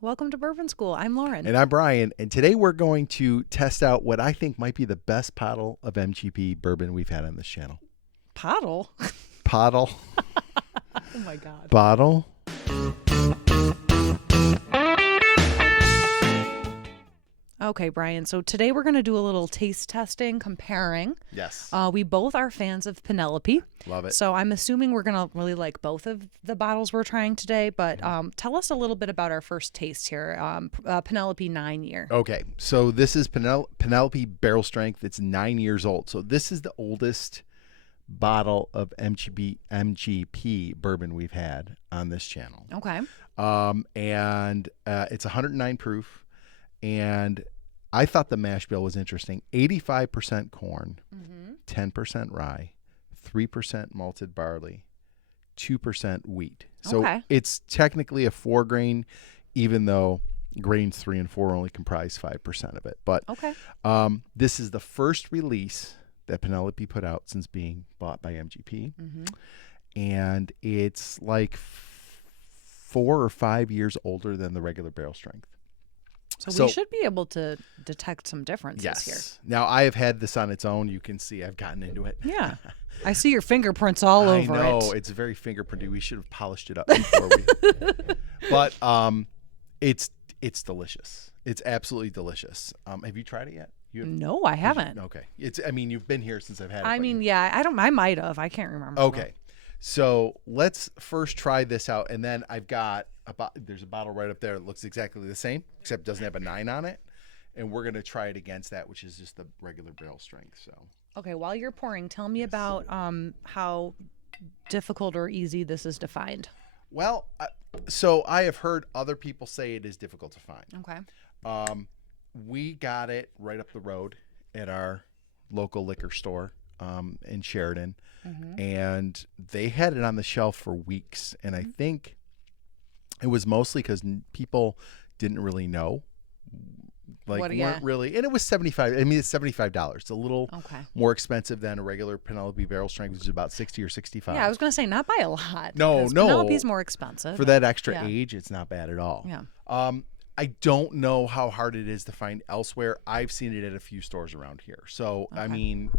Welcome to Bourbon School. I'm Lauren. And I'm Brian. And today we're going to test out what I think might be the best bottle of MGP bourbon we've had on this channel. Pottle? Pottle. Oh my God. Bottle. Okay, Brian. So today we're going to do a little taste testing, comparing. Yes. We both are fans of Penelope. Love it. So I'm assuming we're going to really like both of the bottles we're trying today. But tell us a little bit about our first taste here. Penelope 9-year. Okay. So this is Penelope Barrel Strength. It's 9 years old. So this is the oldest bottle of MGP bourbon we've had on this channel. Okay. And it's 109 proof. And I thought the mash bill was interesting. 85% corn, 10% rye, 3% malted barley, 2% wheat. So it's technically a 4-grain, even though grains 3 and 4 only comprise 5% of it. But this is the first release that Penelope put out since being bought by MGP. And it's like 4 or 5 years older than the regular barrel strength. So we should be able to detect some differences here. Now, I have had this on its own. You can see I've gotten into it. Yeah. I see your fingerprints all over it. I know. It's very fingerprinty. We should have polished it up before we... But it's delicious. It's absolutely delicious. Have you tried it yet? No, I haven't. Okay. I mean, you've been here since I've had it. I mean, yeah, I might have. I can't remember. Okay. So let's first try this out, and then I've got there's a bottle right up there that looks exactly the same, except it doesn't have a 9 on it, and we're gonna try it against that, which is just the regular barrel strength. So okay, while you're pouring, tell me about how difficult or easy this is to find. Well, so I have heard other people say it is difficult to find. Okay. We got it right up the road at our local liquor store in Sheridan. And they had it on the shelf for weeks. And I think it was mostly because people didn't really know. Weren't really. And it was $75. I mean, it's $75. It's a little more expensive than a regular Penelope Barrel Strength, which is about $60 or $65. Yeah, I was going to say not by a lot. No. Penelope's more expensive. For that extra age, it's not bad at all. Yeah. I don't know how hard it is to find elsewhere. I've seen it at a few stores around here. So, I mean,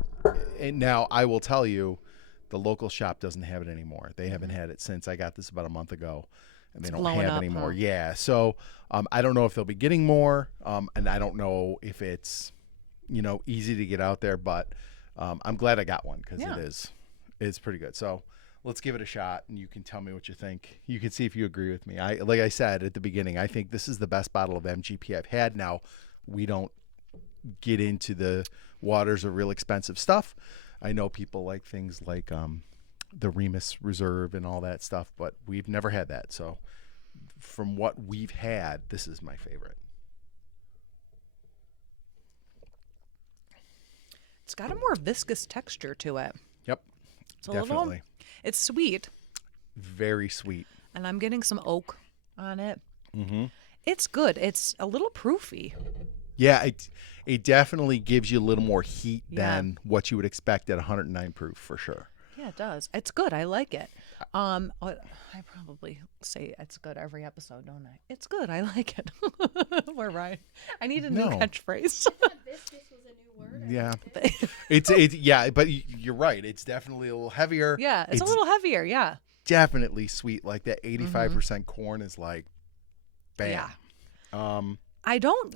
and now I will tell you, the local shop doesn't have it anymore. They haven't had it since I got this about a month ago, and they don't have it anymore. Huh? Yeah. So I don't know if they'll be getting more, and I don't know if it's, easy to get out there, but I'm glad I got one because it's pretty good. So let's give it a shot, and you can tell me what you think. You can see if you agree with me. Like I said at the beginning, I think this is the best bottle of MGP I've had. Now, we don't get into the waters of real expensive stuff. I know people like things like the Remus Reserve and all that stuff, but we've never had that. So from what we've had, this is my favorite. It's got a more viscous texture to it. Yep, it's definitely. It's sweet. Very sweet. And I'm getting some oak on it. It's good. It's a little proofy. Yeah, it definitely gives you a little more heat than what you would expect at 109 proof for sure. Yeah, it does. It's good. I like it. I probably say it's good every episode, don't I? It's good. I like it. We're right. I need a new catchphrase. Viscous was a new word. Yeah, it's but you're right. It's definitely a little heavier. Yeah, it's a little heavier. Yeah, definitely sweet. Like that 85% corn is like, bam. Yeah. I don't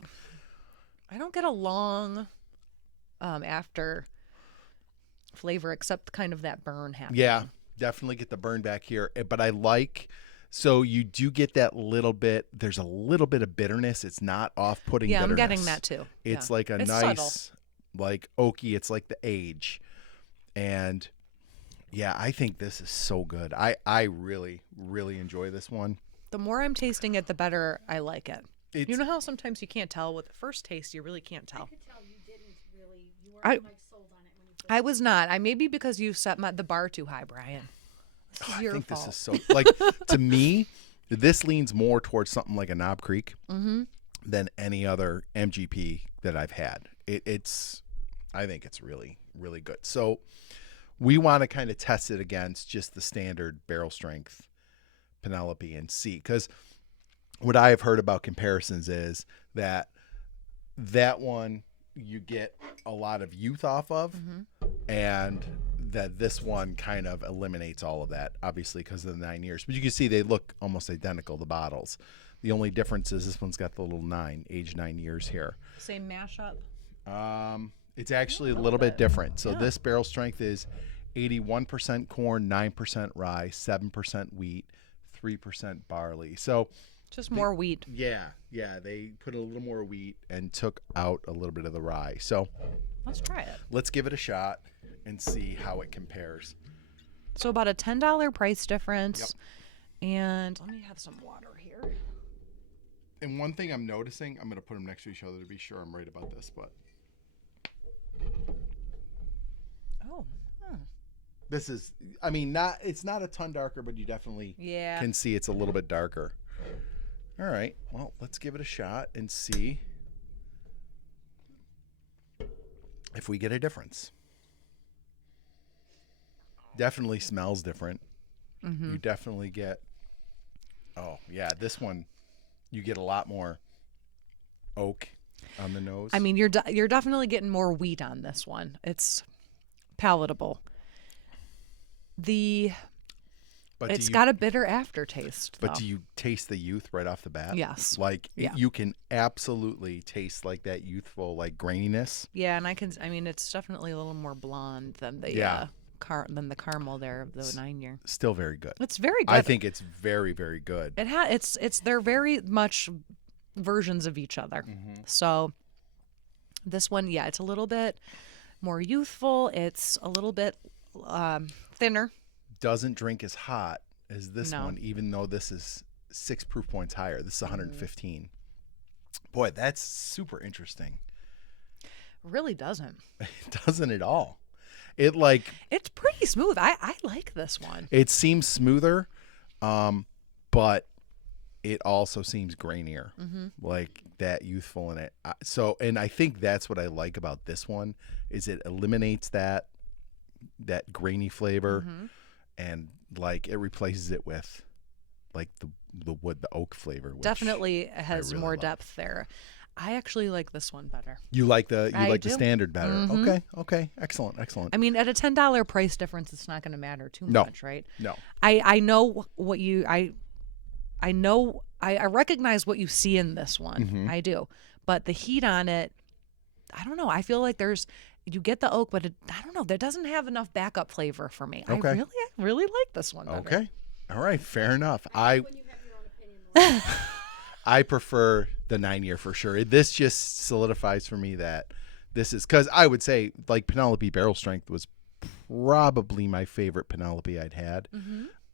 get a long after flavor except kind of that burn happening. Yeah, definitely get the burn back here. But I like, so you do get that little bit, there's a little bit of bitterness. It's not off-putting bitterness. I'm getting that too. It's like a nice, subtle. Like oaky, it's like the age. And yeah, I think this is so good. I really, really enjoy this one. The more I'm tasting it, the better I like it. You know how sometimes you can't tell with the first taste, you really can't tell. I could tell you didn't really, you weren't like sold on it when you first I was not. Maybe because you set the bar too high, Brian. This is your fault. This is so, like, to me, this leans more towards something like a Knob Creek than any other MGP that I've had. I think it's really, really good. So we want to kind of test it against just the standard barrel strength Penelope and see, because what I have heard about comparisons is that one you get a lot of youth off of, and that this one kind of eliminates all of that, obviously because of the 9 years. But you can see they look almost identical, the bottles. The only difference is this one's got the little age 9 years here. Same mashup. It's actually a little bit different. So this barrel strength is 81% corn, 9% rye, 7% wheat, 3% barley. So just more wheat. Yeah. They put a little more wheat and took out a little bit of the rye. So let's try it. Let's give it a shot and see how it compares. So about a $10 price difference. Yep. And let me have some water here. And one thing I'm noticing, I'm going to put them next to each other to be sure I'm right about this, but this is, I mean, it's not a ton darker, but you definitely can see it's a little bit darker. All right, well, let's give it a shot and see if we get a difference. Definitely smells different. You definitely get, this one, you get a lot more oak on the nose. I mean, you're definitely getting more wheat on this one. It's palatable. It's got a bitter aftertaste. But do you taste the youth right off the bat? Yes. You can absolutely taste like that youthful, like graininess. Yeah, and I mean, it's definitely a little more blonde than the the caramel there of the 9 year. Still very good. It's very good. I think it's very, very good. They're very much versions of each other. So this one, it's a little bit more youthful. It's a little bit thinner. Doesn't drink as hot as this one, even though this is 6 proof points higher. This is 115. Boy, that's super interesting. Really doesn't. It doesn't at all. It's pretty smooth. I like this one. It seems smoother, but it also seems grainier, like that youthful in it. And I think that's what I like about this one is it eliminates that grainy flavor, and it replaces it with the wood, the oak flavor. Which definitely has really more love. Depth there. I actually like this one better. You like the standard better. Okay. Excellent. I mean, at a $10 price difference, it's not going to matter too much, right? No. I know what I recognize what you see in this one. I do. But the heat on it, I don't know. I feel like you get the oak, but I don't know. That doesn't have enough backup flavor for me. Okay. I really like this one better. Okay. All right. Fair enough. When you have your own opinion. I prefer the 9 year for sure. This just solidifies for me that this is, because I would say Penelope Barrel Strength was probably my favorite Penelope I'd had.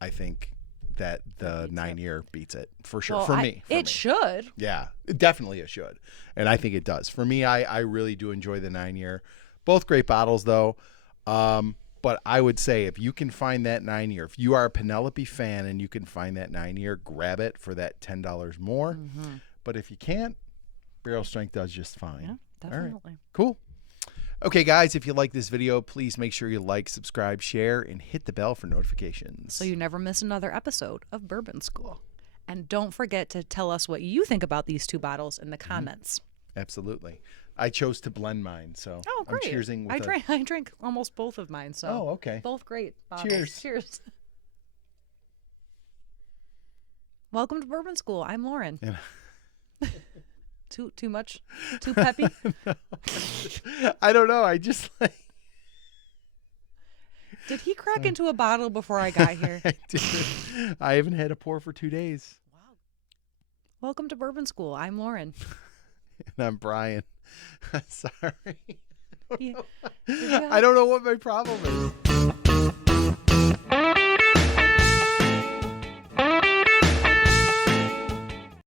I think that the 9 year beats it for sure. Well, me. It should. Yeah, definitely it should. And I think it does. For me, I really do enjoy the 9 year. Both great bottles though. But I would say if you can find that 9 year, if you are a Penelope fan and you can find that 9 year, grab it for that $10 more. But if you can't, Barrel Strength does just fine. Yeah, definitely. All right. Cool. Okay, guys, if you like this video, please make sure you like, subscribe, share, and hit the bell for notifications. So you never miss another episode of Bourbon School. And don't forget to tell us what you think about these 2 bottles in the comments. Absolutely. I chose to blend mine, so great. I'm cheersing with I drank almost both of mine, so okay. Both great bottles. Cheers. Welcome to Bourbon School. I'm Lauren. Too much? Too peppy? No. I don't know. I just Did he crack into a bottle before I got here? I didn't. I haven't had a pour for 2 days. Wow. Welcome to Bourbon School. I'm Lauren. And I'm Brian. Sorry. Yeah. I don't know what my problem is.